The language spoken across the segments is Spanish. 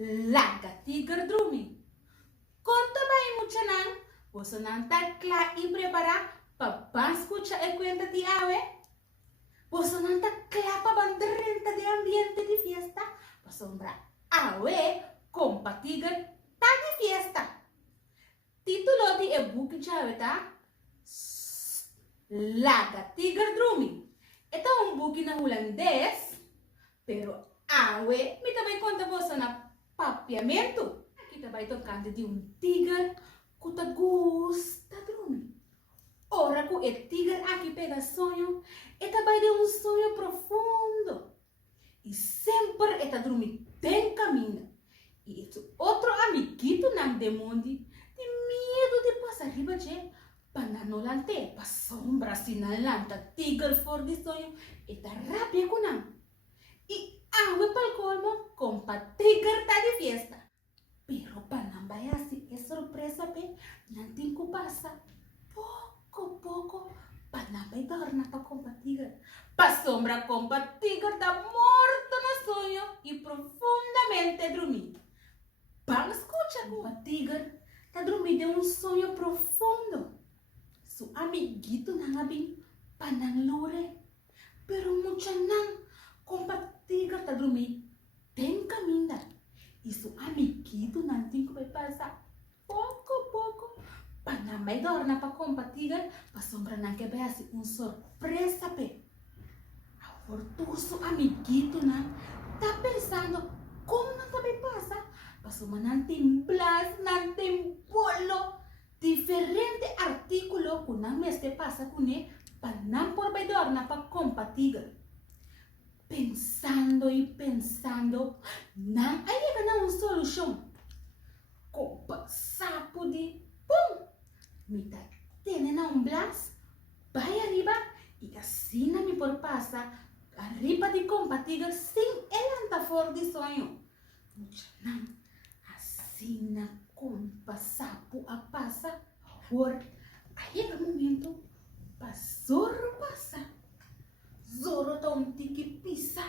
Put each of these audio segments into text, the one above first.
Laga tiger drumi. Conta ba mucha nang, poso nang takla y prepara pa escucha el cuenta ti ave. Poso nang takla pa banderenta de ambiente de fiesta, pa sombra ave compa tiger ta de fiesta. Titulo di e buki chaveta Laga tiger drumi. Ito ang buki na holandés, pero awe, mi também conta você na papiamento. Aqui também tocando de tigre que te gusta dormir. Ora que o tigre aqui pega sonho, e também de sonho profundo. E sempre está dormir bem caminho. E esse outro amiguito não demundi, de medo de passar riba de pananolante, pa sombra sinalanta, tigre for de sonho, e tá rápido com não. E awe pal colmo, compa tigre tá de fiesta. Pero panambay así es sorpresa pe, nantin ko pasa. Poco, panambay dorna pa compa tigre. Pa sombra compa tigre tá morto no sueño y profundamente dormido. Pan escucha compa tigre, tá dormido de sueño profundo. Su amiguito nangabing pananglure, pero mucha nang compa tigre tá dormindo tem caminho. E su amiguito nanti que vai passar pouco panamai dorna pa compa tigre, pa sombra nan que vai assim surpresa pe. Agora tu su amiguito nan tá pensando como não também passa, pa sombra nan tem blas, nan tem bolo, diferente artículo que nan meste passa com ne, pa nan por vai dorna pa compa tigre. Pensando y pensando, não llega na uma solução. Compa sapo de pum! Me tá tendo um blas, vai arriba e assina me por passa, arriba de compa tigre sem ela fora de sonho. Não, assina compa sapo a passa, agora, aí é o momento, pa zorro passa. Zorro tá tique pisa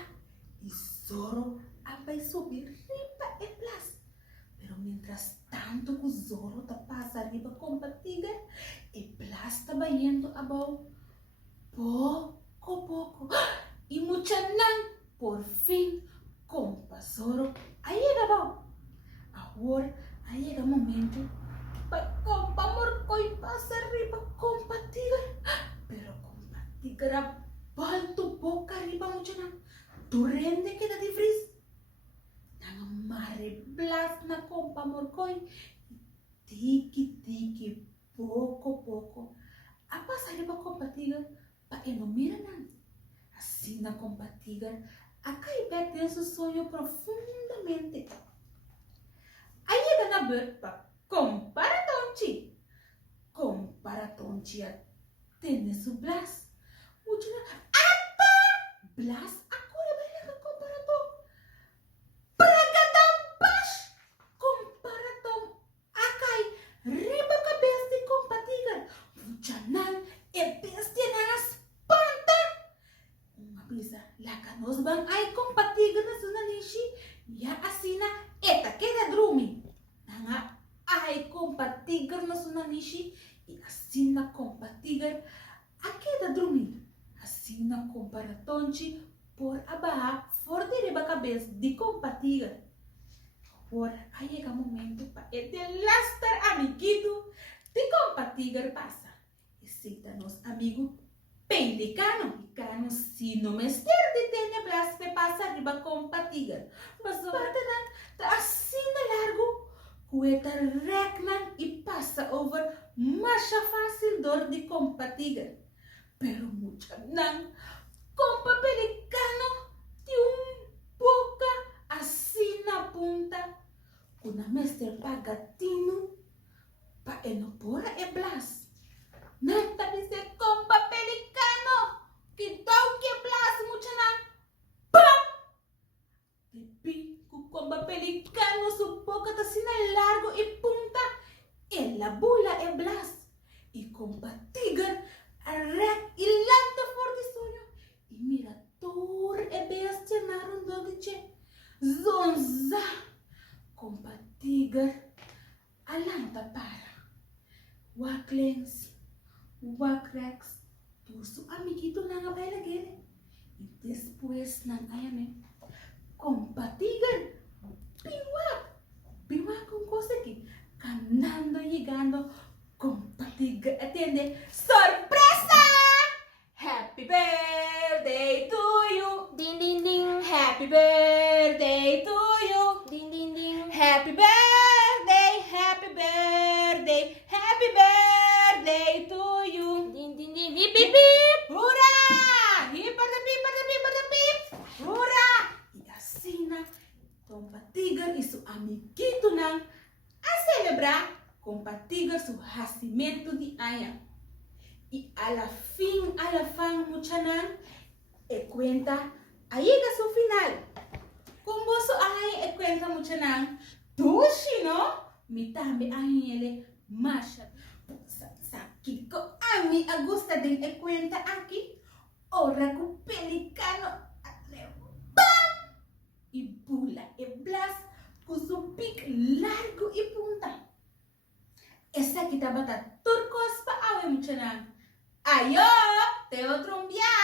e Zorro vai subir riba e plas. Pero mientras tanto que Zorro tá passa riba compa tigre e plas tá indo abaixo pouco e mucha não por fim compa Zorro aí chega abaixo. Agora aí chega o momento para compa morcoi passa riba compa tigre, pero compa tigre Balto boca riba mo dyan. Turende kita di fris. Nang mare blas na compa morkoy. Tiki, poco. Apa sa riba compa tigre? Pa enomira nan. Assim na compa tigre. Acai perde su sonho profundamente. Aí na beurt pa comparatonchi. Comparatonchi a tene su blas. Apa? Blas ako na ba yung komparato? Pragadang bash! Komparato akay riba ka besti kompatigan. Muchanan e besti na espanta. Uma bisa, lakanos bang ay kompatigan na sunanishi. Ya asina eta keda drumi. Nanga ay kompatigan na sunanishi. I asina kompatigan akeda drumi. Assim na comparatonchi por abaixo, for de riba cabeça de compatiga. Agora, aí chega o momento para este lastar amiguito de compatiga passa. E cita nos amigo pelicano. Pelicano, se não mestre de tenebras, me passa riba compatiga. Mas o bateran tá assim de largo, cueta recnan e passa over, mais fácil dor de compatiga. Pero mucha nan, compa pelicano, de boca assim na punta, kuna mestre pagatino, pa enopora e blas. Nanta dice compa pelicano, que toque blas mucha nan, pam! Tepi, ku compa pelicano, su boca tá assim largo e punta, e la bula e blas. E compa tigre, arrek ilanta for de sonho e mira tor e bestia naron dogiche zonza Wakrax, puso amiguito na nga bailagin. Y después ng ayame, compatigan, biwak con cosa que, ganando, llegando, compatigan, atiende, ¡sorpresa! Happy birthday to you! Ding ding ding. Happy birthday to you! Ding ding ding. Happy birthday, happy birthday, happy birthday to you! Ding ding ding. Beep beep beep. Hurra! Hipar de pip! Hurra! Y así na, compatigan y su amiguito nang a celebrar compatigan su nacimiento de año. Y a la fan mucha nang, cuenta, ahí llega su final. Kung boso ay kwenta mo siya ng dushi, no? Mitambi ang yele masya. Sakit ko ami agusta din kwenta aki. Ora ko pelikano at bam! Ibula, iblas, kusupik, largo ipunta. Esa kita bata turkos pa awe mo siya ng ayo, teo trumbia!